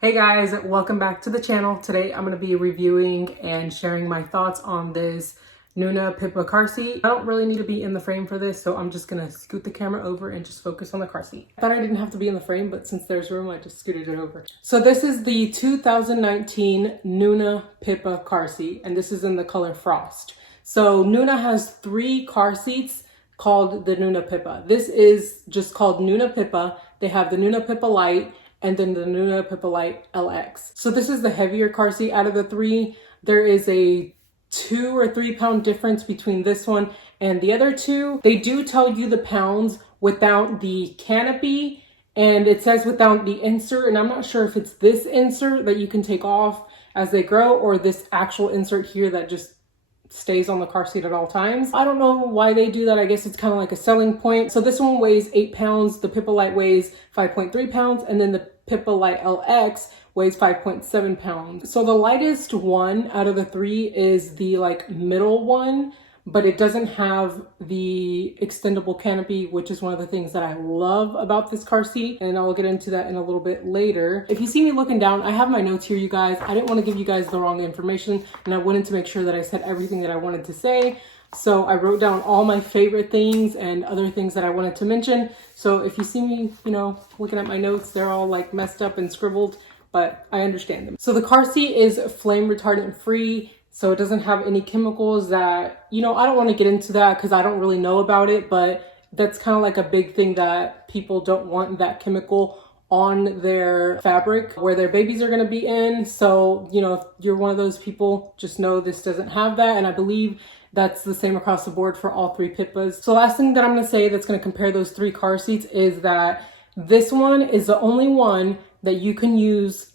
Hey guys, welcome back to the channel. Today I'm going to be reviewing and sharing my thoughts on this Nuna Pipa car seat. I don't really need to be in the frame for this, so I'm just going to scoot the camera over and just focus on the car seat. I thought I didn't have to be in the frame, but since there's room, I just scooted it over. So this is the 2019 Nuna Pipa car seat, and this is in the color Frost. So Nuna has 3 car seats called the Nuna Pipa. This is just called Nuna Pipa. They have the Nuna Pipa Light and then the Nuna Pipa Light LX. So this is the heavier car seat out of the 3. There is a 2 or 3 pound difference between this one and the other 2. They do tell you the pounds without the canopy, and it says without the insert, and I'm not sure if it's this insert that you can take off as they grow or this actual insert here that just stays on the car seat at all times. I don't know why they do that. I guess it's kind of like a selling point. So this one weighs 8 pounds. The Pipa Light weighs 5.3 pounds. And then the Pipa Light LX weighs 5.7 pounds. So the lightest one out of the 3 is the middle one, but it doesn't have the extendable canopy, which is one of the things that I love about this car seat. And I'll get into that in a little bit later. If you see me looking down, I have my notes here, you guys. I didn't want to give you guys the wrong information, and I wanted to make sure that I said everything that I wanted to say. So I wrote down all my favorite things and other things that I wanted to mention. So if you see me, looking at my notes, they're all messed up and scribbled, but I understand them. So the car seat is flame retardant free. So it doesn't have any chemicals that, I don't want to get into that because I don't really know about it, but that's kind of like a big thing that people don't want that chemical on their fabric where their babies are going to be in. So, if you're one of those people, just know this doesn't have that. And I believe that's the same across the board for all 3 Pippas. So last thing that I'm going to say that's going to compare those 3 car seats is that this one is the only one that you can use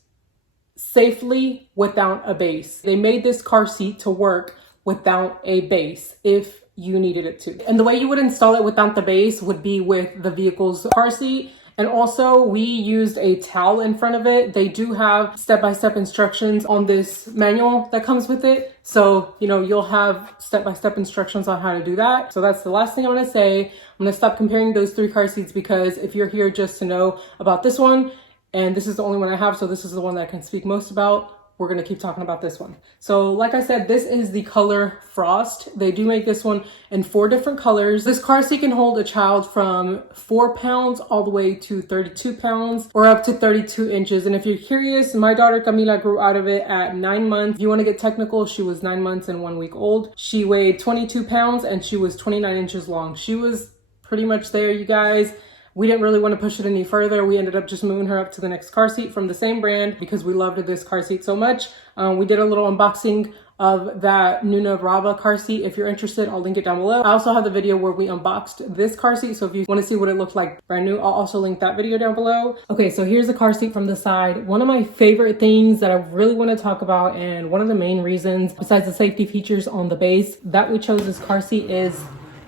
safely without a base. They made this car seat to work without a base if you needed it to. And the way you would install it without the base would be with the vehicle's car seat. And also we used a towel in front of it. They do have step-by-step instructions on this manual that comes with it. So, you'll have step-by-step instructions on how to do that. So that's the last thing I want to say. I'm going to stop comparing those 3 car seats because if you're here just to know about this one, and this is the only one I have, so this is the one that I can speak most about, we're going to keep talking about this one. So like I said, this is the color Frost. They do make this one in 4 different colors. This car seat can hold a child from 4 pounds all the way to 32 pounds or up to 32 inches. And if you're curious, my daughter Camila grew out of it at 9 months. If you want to get technical, she was 9 months and 1 week old. She weighed 22 pounds and she was 29 inches long. She was pretty much there, you guys. We didn't really want to push it any further. We ended up just moving her up to the next car seat from the same brand because we loved this car seat so much. We did a little unboxing of that Nuna RAVA car seat. If you're interested, I'll link it down below. I also have the video where we unboxed this car seat. So if you want to see what it looked like brand new, I'll also link that video down below. Okay, so here's the car seat from the side. One of my favorite things that I really want to talk about, and one of the main reasons, besides the safety features on the base, that we chose this car seat is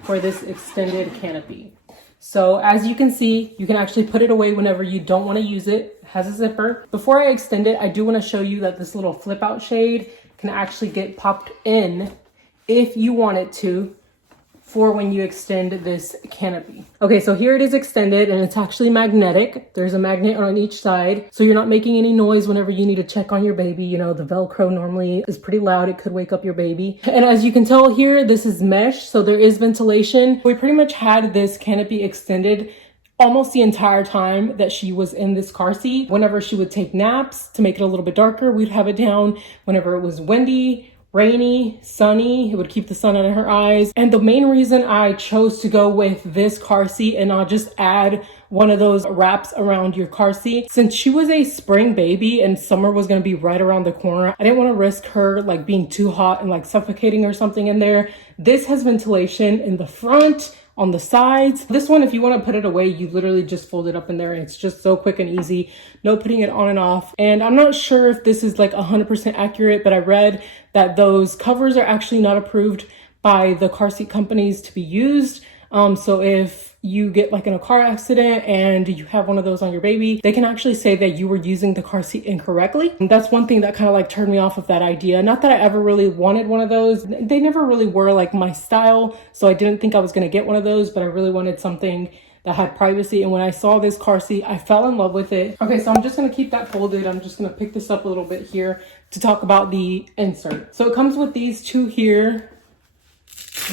for this extended canopy. So as you can see, you can actually put it away whenever you don't want to use it. It has a zipper. Before I extend it, I do want to show you that this little flip out shade can actually get popped in if you want it to for when you extend this canopy. Okay, so here it is extended and it's actually magnetic. There's a magnet on each side, so you're not making any noise whenever you need to check on your baby. The Velcro normally is pretty loud. It could wake up your baby. And as you can tell here, this is mesh, so there is ventilation. We pretty much had this canopy extended almost the entire time that she was in this car seat. Whenever she would take naps, to make it a little bit darker, we'd have it down. Whenever it was windy, rainy, sunny, it would keep the sun out of her eyes. And the main reason I chose to go with this car seat and not just add one of those wraps around your car seat, since she was a spring baby and summer was going to be right around the corner, I didn't want to risk her being too hot and suffocating or something in there. This has ventilation in the front, on the sides. This one, if you want to put it away, you literally just fold it up in there and it's just so quick and easy. No putting it on and off. And I'm not sure if this is 100% accurate, but I read that those covers are actually not approved by the car seat companies to be used. So if you get in a car accident and you have one of those on your baby, they can actually say that you were using the car seat incorrectly. And that's one thing that kind of turned me off of that idea. Not that I ever really wanted one of those. They never really were my style. So I didn't think I was going to get one of those, but I really wanted something that had privacy. And when I saw this car seat, I fell in love with it. Okay, so I'm just gonna keep that folded. I'm just gonna pick this up a little bit here to talk about the insert. So it comes with these two here.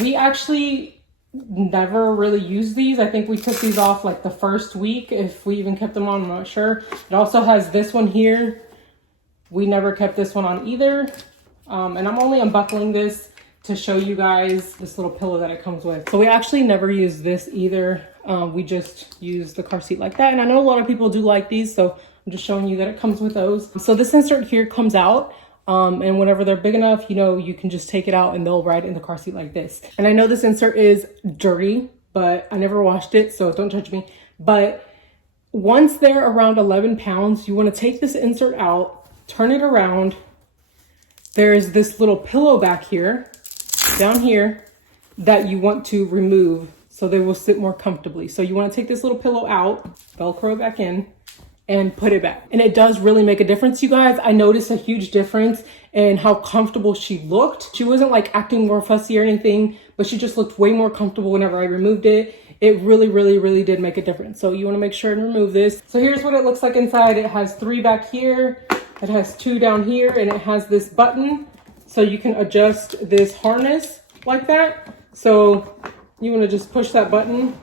We actually never really used these. I think we took these off like the first week, if we even kept them on, I'm not sure. It also has this one here. We never kept this one on either. And I'm only unbuckling this to show you guys this little pillow that it comes with. So we actually never use this either. We just use the car seat like that. And I know a lot of people do like these, so I'm just showing you that it comes with those. So this insert here comes out. And whenever they're big enough, you know, you can just take it out and they'll ride in the car seat like this. And I know this insert is dirty, but I never washed it, so don't judge me. But once they're around 11 pounds, you want to take this insert out, turn it around. There's this little pillow back here, down here, that you want to remove so they will sit more comfortably. So you want to take this little pillow out, Velcro it back in, and put it back. And it does really make a difference, you guys. I noticed a huge difference in how comfortable she looked. She wasn't like acting more fussy or anything, but she just looked way more comfortable whenever I removed it. It really, really, really did make a difference. So you want to make sure to remove this. So here's what it looks like inside. It has 3 back here. It has 2 down here, and it has this button. So you can adjust this harness like that. So you want to just push that button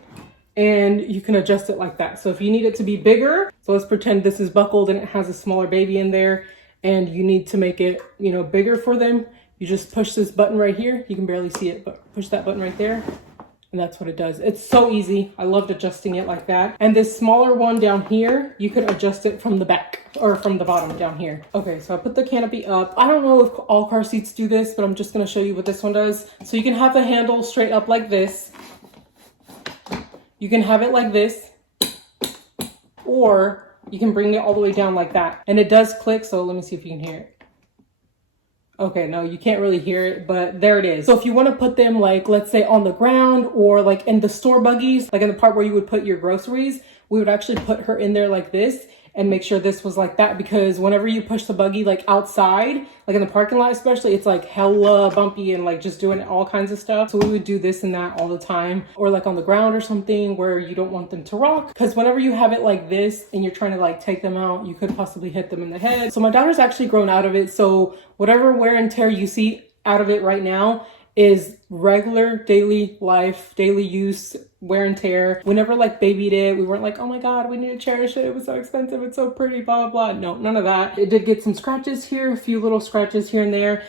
and you can adjust it like that. So if you need it to be bigger, so let's pretend this is buckled and it has a smaller baby in there and you need to make it, you know, bigger for them, you just push this button right here. You can barely see it, but push that button right there. And that's what it does. It's so easy. I loved adjusting it like that. And this smaller one down here, you could adjust it from the back or from the bottom down here. Okay, so I put the canopy up. I don't know if all car seats do this, but I'm just gonna show you what this one does. So you can have the handle straight up like this. You can have it like this, or you can bring it all the way down like that. And it does click, so let me see if you can hear it. Okay, no, you can't really hear it, but there it is. So if you want to put them like, let's say on the ground or like in the store buggies, like in the part where you would put your groceries, we would actually put her in there like this and make sure this was like that, because whenever you push the buggy like outside, like in the parking lot especially, it's like hella bumpy and like just doing all kinds of stuff. So we would do this and that all the time, or like on the ground or something where you don't want them to rock, because whenever you have it like this and you're trying to like take them out, you could possibly hit them in the head. So my daughter's actually grown out of it, so whatever wear and tear you see out of it right now is regular daily life, daily use wear and tear. We never like babied it. We weren't like, oh my God, we need to cherish it. It was so expensive. It's so pretty, blah, blah, blah. No, none of that. It did get some scratches here, a few little scratches here and there.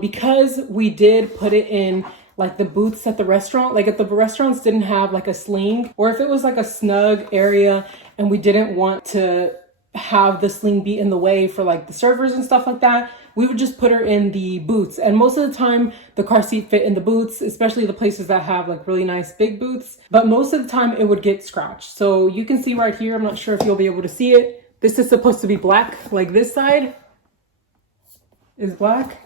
Because we did put it in like the booths at the restaurant. Like if the restaurants didn't have like a sling, or if it was like a snug area and we didn't want to have the sling be in the way for like the servers and stuff like that, we would just put her in the booths. And most of the time the car seat fit in the booths, especially the places that have like really nice big booths. But most of the time it would get scratched. So you can see right here, I'm not sure if you'll be able to see it. This is supposed to be black, like this side is black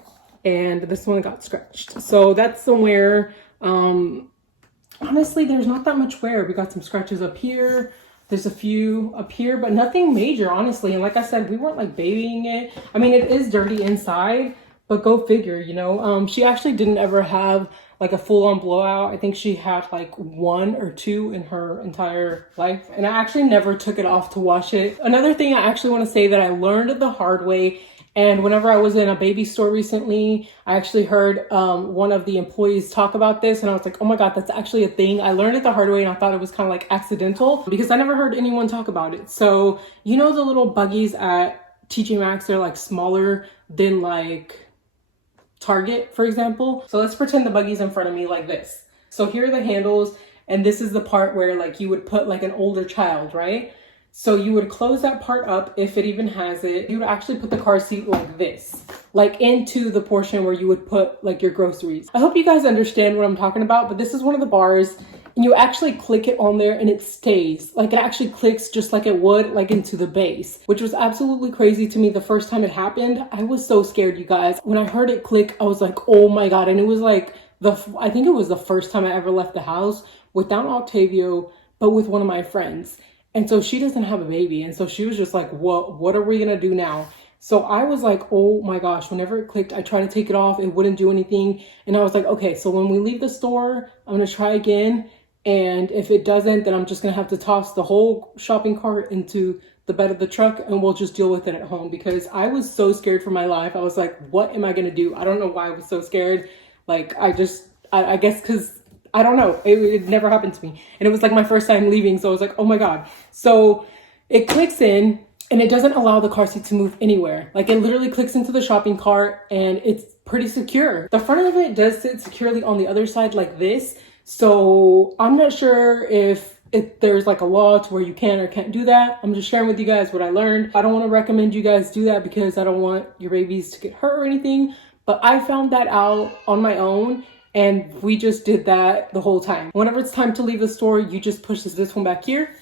and this one got scratched. So that's somewhere, honestly, there's not that much wear. We got some scratches up here. There's a few up here, but nothing major, honestly. And like I said, we weren't like babying it. I mean, it is dirty inside, but go figure, you know. She actually didn't ever have like a full-on blowout. I think she had like 1 or 2 in her entire life. And I actually never took it off to wash it. Another thing I actually want to say that I learned the hard way, and whenever I was in a baby store recently, I actually heard one of the employees talk about this, and I was like, oh my God, that's actually a thing. I learned it the hard way, and I thought it was kind of like accidental because I never heard anyone talk about it. So you know the little buggies at TJ Maxx, they're like smaller than like Target, for example. So let's pretend the buggy's in front of me like this. So here are the handles, and this is the part where like you would put like an older child, right? So you would close that part up if it even has it. You would actually put the car seat like this, like into the portion where you would put like your groceries. I hope you guys understand what I'm talking about, but this is one of the bars and you actually click it on there and it stays. Like it actually clicks just like it would like into the base, which was absolutely crazy to me the first time it happened. I was so scared, you guys. When I heard it click, I was like, oh my God. And it was like, I think it was the first time I ever left the house without Octavio, but with one of my friends. And so she doesn't have a baby. And so she was just like, what are we going to do now? So I was like, oh my gosh, whenever it clicked, I tried to take it off. It wouldn't do anything. And I was like, okay, so when we leave the store, I'm going to try again. And if it doesn't, then I'm just gonna have to toss the whole shopping cart into the bed of the truck and we'll just deal with it at home, because I was so scared for my life. I was like, what am I gonna do? I don't know why I was so scared. Like, I guess because I don't know, it never happened to me. And it was like my first time leaving. So I was like, oh my God. So it clicks in and it doesn't allow the car seat to move anywhere. Like, it literally clicks into the shopping cart and it's pretty secure. The front of it does sit securely on the other side like this. So I'm not sure if there's like a law to where you can or can't do that. I'm just sharing with you guys what I learned. I don't want to recommend you guys do that because I don't want your babies to get hurt or anything. But I found that out on my own and we just did that the whole time. Whenever it's time to leave the store, you just push this one back here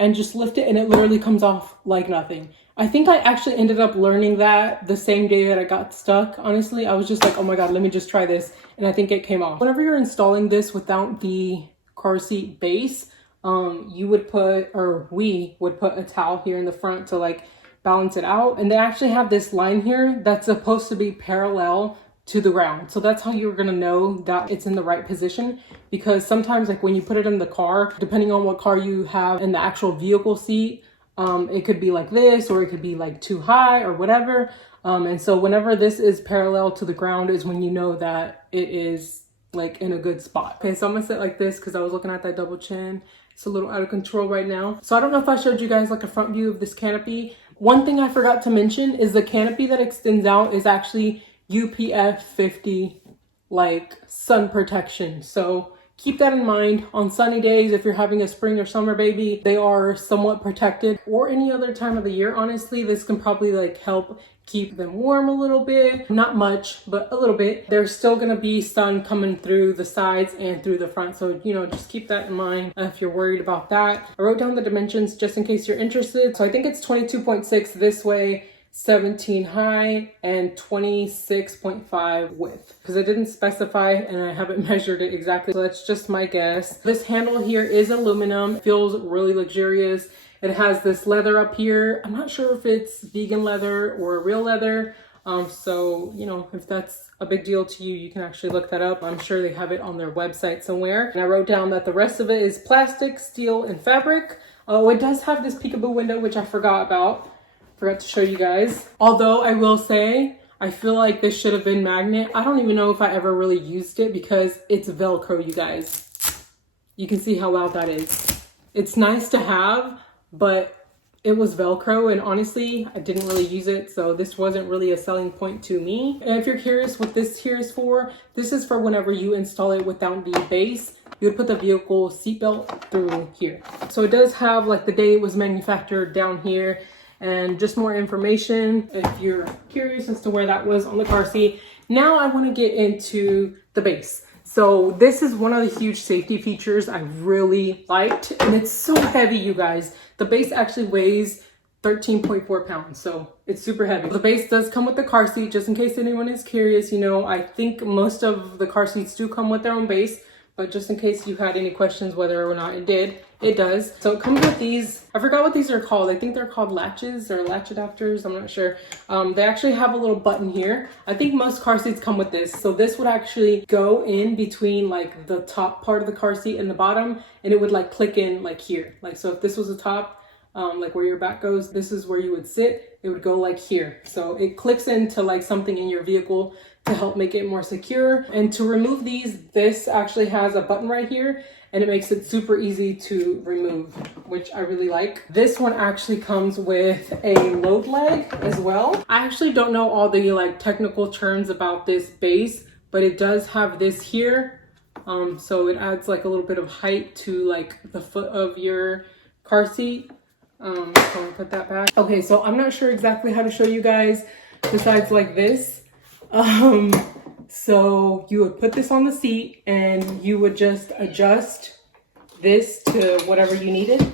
and just lift it and it literally comes off like nothing. I think I actually ended up learning that the same day that I got stuck. Honestly, I was just like, oh my God, let me just try this. And I think it came off. Whenever you're installing this without the car seat base, you would put, or we would put a towel here in the front to like balance it out. And they actually have this line here that's supposed to be parallel to the ground. So that's how you're gonna know that it's in the right position, because sometimes like when you put it in the car, depending on what car you have in the actual vehicle seat, it could be like this, or it could be like too high or whatever. And so whenever this is parallel to the ground is when you know that it is like in a good spot. Okay, so I'm gonna sit like this because I was looking at that double chin. It's a little out of control right now. So I don't know if I showed you guys like a front view of this canopy. One thing I forgot to mention is the canopy that extends out is actually UPF 50 like sun protection. So keep that in mind. On sunny days, if you're having a spring or summer baby, they are somewhat protected. Or any other time of the year, honestly, this can probably like help keep them warm a little bit. Not much, but a little bit. There's still gonna be sun coming through the sides and through the front. So, you know, just keep that in mind if you're worried about that. I wrote down the dimensions just in case you're interested. So I think it's 22.6 this way, 17 high, and 26.5 width, because it didn't specify and I haven't measured it exactly, so that's just my guess. This handle here is aluminum. It feels really luxurious. It has this leather up here. I'm not sure if it's vegan leather or real leather, so you know, if that's a big deal to you, you can actually look that up. I'm sure they have it on their website somewhere. And I wrote down that the rest of it is plastic, steel, and fabric. Oh, it does have this peekaboo window, which I forgot about. Forgot to show you guys. Although I will say, I feel like this should have been magnet. I don't even know if I ever really used it because it's Velcro, you guys. You can see how loud that is. It's nice to have, but it was Velcro, and honestly, I didn't really use it, so this wasn't really a selling point to me. And if you're curious what this here is for, this is for whenever you install it without the base, you would put the vehicle seatbelt through here. So it does have like the day it was manufactured down here, and just more information if you're curious as to where that was on the car seat. Now I want to get into the base. So this is one of the huge safety features I really liked, and it's so heavy, you guys. The base actually weighs 13.4 pounds, so it's super heavy. The base does come with the car seat, just in case anyone is curious. You know, I think most of the car seats do come with their own base, but just in case you had any questions whether or not it did, it does. So it comes with these, I forgot what these are called. I think they're called latches or latch adapters, I'm not sure. They actually have a little button here. I think most car seats come with this. So this would actually go in between like the top part of the car seat and the bottom, and it would like click in like here. Like, so if this was the top, like where your back goes, this is where you would sit. It would go like here. So it clicks into like something in your vehicle to help make it more secure. And to remove these, this actually has a button right here, and it makes it super easy to remove, which I really like. This one actually comes with a load leg as well. I actually don't know all the like technical terms about this base, but it does have this here. So it adds like a little bit of height to like the foot of your car seat. So I'm gonna put that back. Okay, so I'm not sure exactly how to show you guys besides like this. So you would put this on the seat and you would just adjust this to whatever you needed.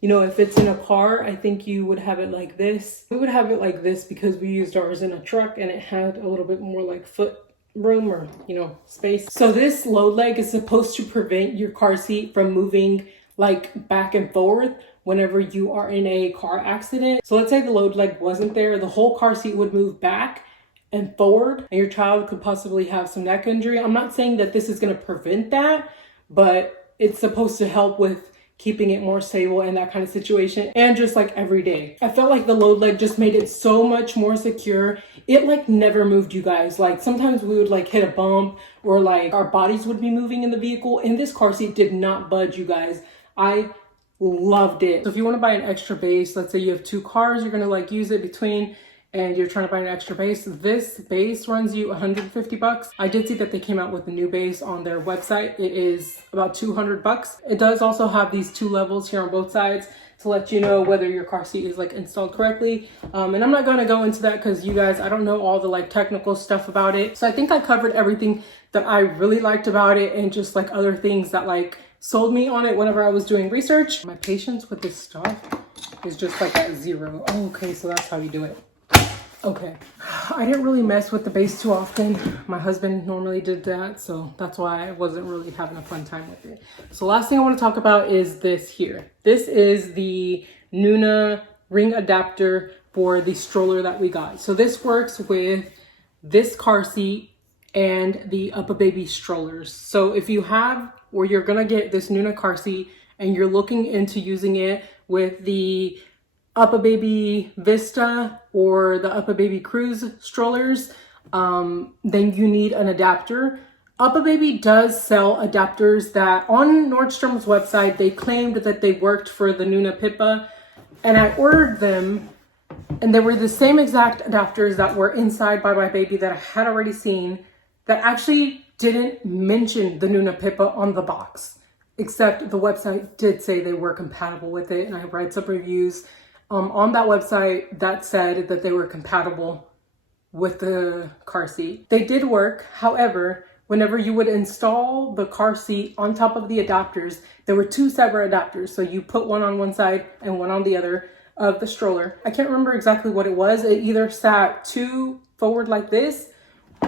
You know, if it's in a car, I think you would have it like this. We would have it like this because we used ours in a truck and it had a little bit more like foot room or, you know, space. So this load leg is supposed to prevent your car seat from moving like back and forth whenever you are in a car accident. So let's say the load leg wasn't there, the whole car seat would move back and forward, and your child could possibly have some neck injury. I'm not saying that this is going to prevent that, but it's supposed to help with keeping it more stable in that kind of situation, and just like every day. I felt like the load leg just made it so much more secure. It like never moved, you guys. Like sometimes we would like hit a bump or like our bodies would be moving in the vehicle, and this car seat did not budge, you guys. I loved it. So if you want to buy an extra base, let's say you have 2 cars, you're gonna like use it between, and you're trying to buy an extra base, this base runs you 150 bucks. I did see that they came out with a new base on their website. It is about 200 bucks. It does also have these 2 levels here on both sides to let you know whether your car seat is like installed correctly. And I'm not going to go into that because you guys, I don't know all the like technical stuff about it. So I think I covered everything that I really liked about it, and just like other things that like sold me on it whenever I was doing research. My patience with this stuff is just like at 0. Oh, okay, so that's how you do it. Okay, I didn't really mess with the base too often. My husband normally did that, so that's why I wasn't really having a fun time with it. So last thing I want to talk about is this here. This is the Nuna ring adapter for the stroller that we got. So this works with this car seat and the Uppababy strollers. So if you have, or you're gonna get this Nuna car seat and you're looking into using it with the Uppababy Vista or the Uppababy Cruise strollers, then you need an adapter. Uppababy does sell adapters that on Nordstrom's website, they claimed that they worked for the Nuna Pipa, and I ordered them, and they were the same exact adapters that were inside Bye Bye Baby that I had already seen, that actually didn't mention the Nuna Pipa on the box, except the website did say they were compatible with it, and I read some reviews on that website that said that they were compatible with the car seat. They did work. However, whenever you would install the car seat on top of the adapters, there were 2 separate adapters. So you put one on one side and one on the other of the stroller. I can't remember exactly what it was. It either sat too forward like this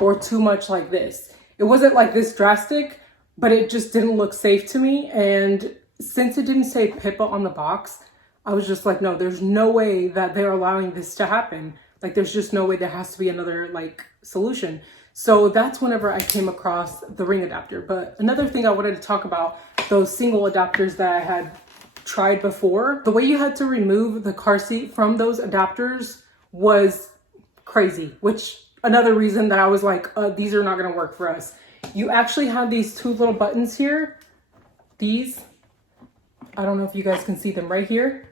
or too much like this. It wasn't like this drastic, but it just didn't look safe to me. And since it didn't say Pippa on the box, I was just like, no, there's no way that they're allowing this to happen. Like, there's just no way. There has to be another like solution. So that's whenever I came across the ring adapter. But another thing I wanted to talk about, those single adapters that I had tried before, the way you had to remove the car seat from those adapters was crazy, which another reason that I was like, these are not going to work for us. You actually have these 2 little buttons here. These, I don't know if you guys can see them right here.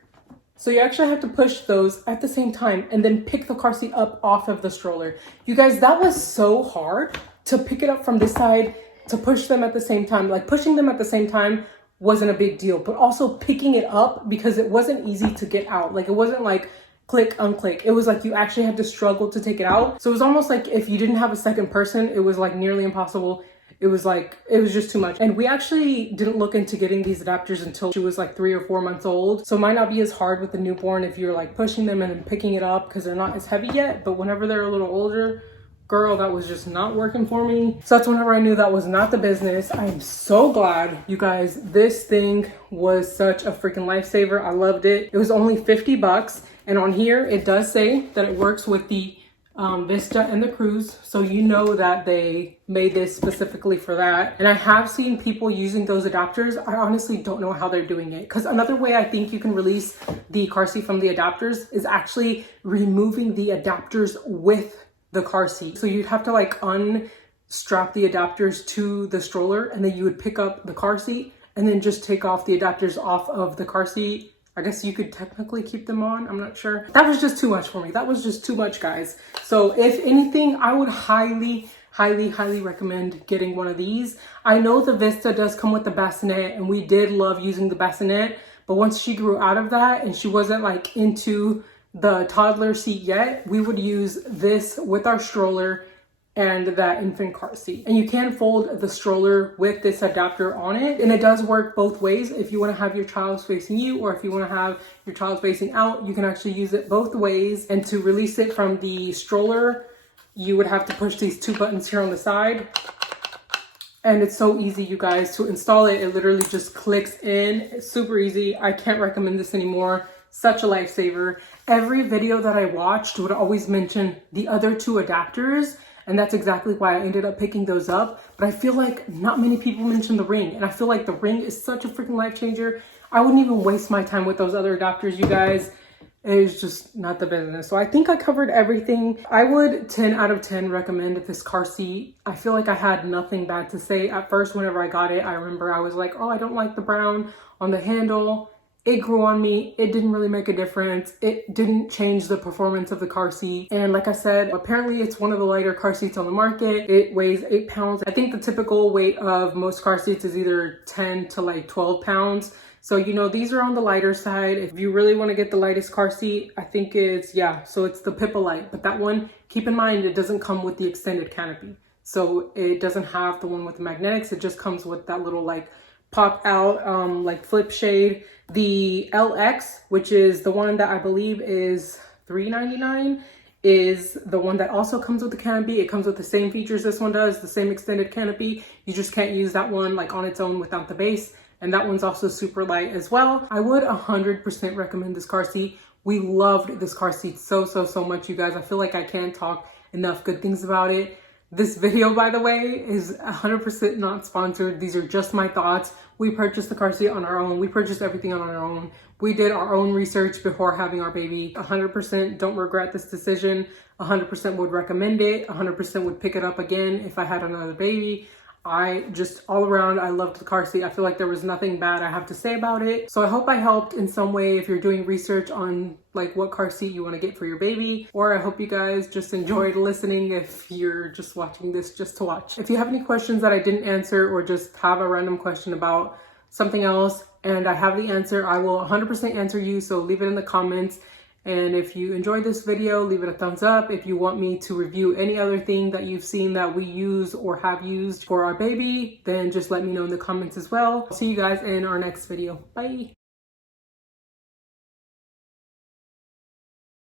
So you actually have to push those at the same time and then pick the car seat up off of the stroller. You guys, that was so hard to pick it up from this side, to push them at the same time. Like, pushing them at the same time wasn't a big deal, but also picking it up, because it wasn't easy to get out. Like, it wasn't like click, unclick. It was like you actually had to struggle to take it out. So it was almost like if you didn't have a second person, it was like nearly impossible. It was like, it was just too much. And we actually didn't look into getting these adapters until she was like 3 or 4 months old. So it might not be as hard with the newborn if you're like pushing them and then picking it up, because they're not as heavy yet. But whenever they're a little older, girl, that was just not working for me. So that's whenever I knew that was not the business. I am so glad, you guys, this thing was such a freaking lifesaver. I loved it. It was only 50 bucks. And on here, it does say that it works with the Vista and the Cruise, so you know that they made this specifically for that. And I have seen people using those adapters. I honestly don't know how they're doing it, because another way I think you can release the car seat from the adapters is actually removing the adapters with the car seat. So you'd have to like unstrap the adapters to the stroller, and then you would pick up the car seat and then just take off the adapters off of the car seat. I guess you could technically keep them on. I'm not sure. That was just too much for me. That was just too much, guys. So if anything, I would highly recommend getting one of these. I know the Vista does come with the Bassinet, and we did love using the Bassinet, but once she grew out of that and she wasn't like into the toddler seat yet, we would use this with our stroller and that infant car seat. And you can fold the stroller with this adapter on it, and it does work both ways. If you want to have your child facing you, or if you want to have your child facing out, you can actually use it both ways. And to release it from the stroller, you would have to push these 2 buttons here on the side. And it's so easy, you guys, to install it. It literally just clicks in. It's super easy. I can't recommend this anymore. Such a lifesaver. Every video that I watched would always mention the other 2 adapters, And that's exactly why I ended up picking those up. But I feel like not many people mention the ring. And I feel like the ring is such a freaking life changer. I wouldn't even waste my time with those other adapters, you guys. It is just not the business. So I think I covered everything. I would 10 out of 10 recommend this car seat. I feel like I had nothing bad to say. At first, whenever I got it, I remember I was like, oh, I don't like the brown on the handle. It grew on me. It didn't really make a difference. It didn't change the performance of the car seat. And like I said, apparently it's one of the lighter car seats on the market. It weighs 8 pounds. I think the typical weight of most car seats is either 10 to like 12 pounds. So, you know, these are on the lighter side. If you really want to get the lightest car seat, I think it's, yeah, so it's the Pippa Light. But that one, keep in mind, it doesn't come with the extended canopy. So it doesn't have the one with the magnetics. It just comes with that little like pop out like flip shade. The LX, which is the one that I believe is $3.99, is the one that also comes with the canopy. It comes with the same features this one does, the same extended canopy. You just can't use that one like on its own without the base. And that one's also super light as well. I would 100% recommend this car seat. We loved this car seat so much, you guys. I feel like I can't talk enough good things about it. This video, by the way, is 100% not sponsored. These are just my thoughts. We purchased the car seat on our own. We purchased everything on our own. We did our own research before having our baby. 100% don't regret this decision. 100% would recommend it. 100% would pick it up again if I had another baby. I just all around, I loved the car seat. I feel like there was nothing bad I have to say about it. So I hope I helped in some way if you're doing research on like what car seat you want to get for your baby. Or I hope you guys just enjoyed listening if you're just watching this just to watch. If you have any questions that I didn't answer or just have a random question about something else and I have the answer, I will 100% answer you. So leave it in the comments. And if you enjoyed this video, leave it a thumbs up. If you want me to review any other thing that you've seen that we use or have used for our baby, then just let me know in the comments as well. See you guys in our next video. Bye.